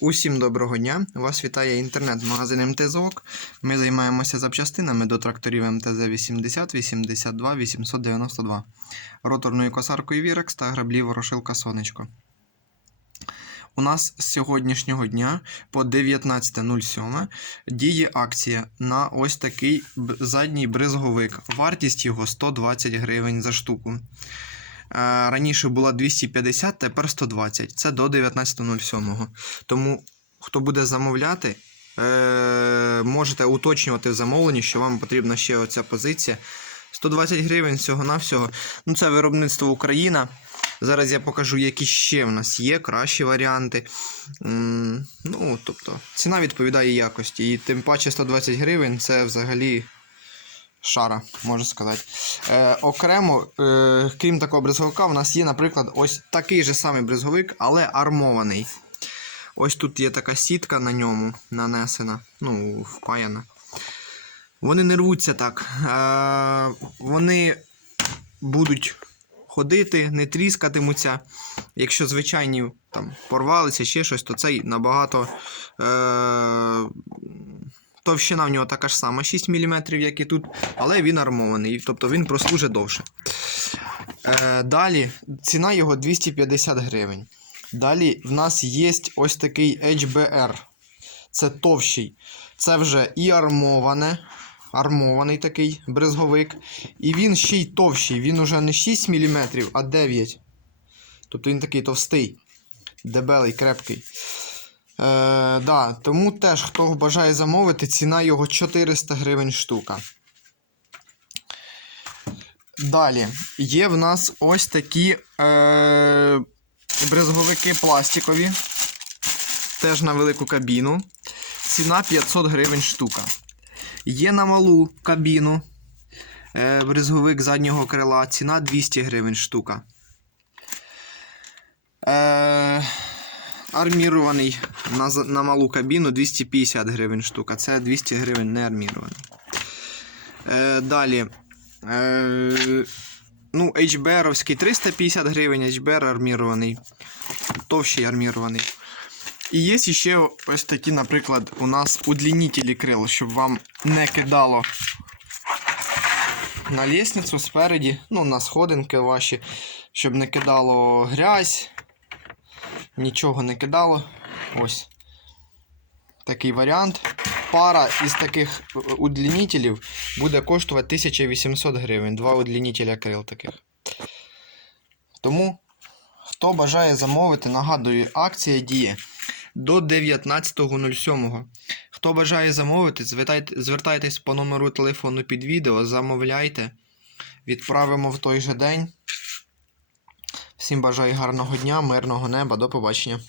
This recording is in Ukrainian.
Усім доброго дня! Вас вітає інтернет-магазин МТЗОК. Ми займаємося запчастинами до тракторів МТЗ 80, 82, 892, роторною косаркою Вірекс та граблів Ворошилка Сонечко. У нас з сьогоднішнього дня по 19.07 діє акція на ось такий задній бризговик. Вартість його 120 гривень за штуку. Раніше була 250, тепер 120. Це до 19.07. Тому, хто буде замовляти, е, можете уточнювати в замовленні, що вам потрібна ще оця позиція. 120 гривень всього-навсього. Ну, це виробництво Україна. Зараз я покажу, які ще в нас є кращі варіанти. Ну, тобто, ціна відповідає якості. І тим паче 120 гривень це взагалі шара, можу сказати. Е, окремо, е, крім такого бризговика, в нас є, наприклад, ось такий же самий бризговик, але армований. Ось тут є така сітка на ньому нанесена, ну, впаяна. Вони не рвуться так. Е, вони будуть ходити, не тріскатимуться. Якщо звичайні там порвалися, ще щось, то цей набагато. Е, Товщина в нього така ж сама, 6 мм, як і тут, але він армований, тобто він прослужить довше. Е, далі ціна його 250 гривень. Далі в нас є ось такий HBR. Це товщий. Це вже і армоване, армований такий бризговик. І він ще й товщий. Він уже не 6 мм, а 9. Тобто він такий товстий, дебелий, крепкий. Е, да, тому теж, хто бажає замовити, ціна його 400 гривень штука. Далі є в нас ось такі е, брезговики пластикові. Теж на велику кабіну. Ціна 500 гривень штука. Є на малу кабіну. Е, брезговик заднього крила. Ціна 200 гривень штука. Армірований на, на малу кабіну 250 гривень штука. Це 200 гривень не армірований. Е, далі. Е, ну, HBR 350 гривень, HBR армірований. Товщий армірований. І є ще ось такі, наприклад, у нас удлінітелі крил, щоб вам не кидало на лісницю спереді, ну, на сходинки ваші, щоб не кидало грязь, нічого не кидало. Ось такий варіант. Пара із таких е, удлінітелів буде коштувати 1800 гривень. Два удлінітеля крил таких. Тому, хто бажає замовити, нагадую, акція діє до 19.07. Хто бажає замовити, звертайтесь по номеру телефону під відео, замовляйте. Відправимо в той же день. Всім бажаю гарного дня, мирного неба, до побачення.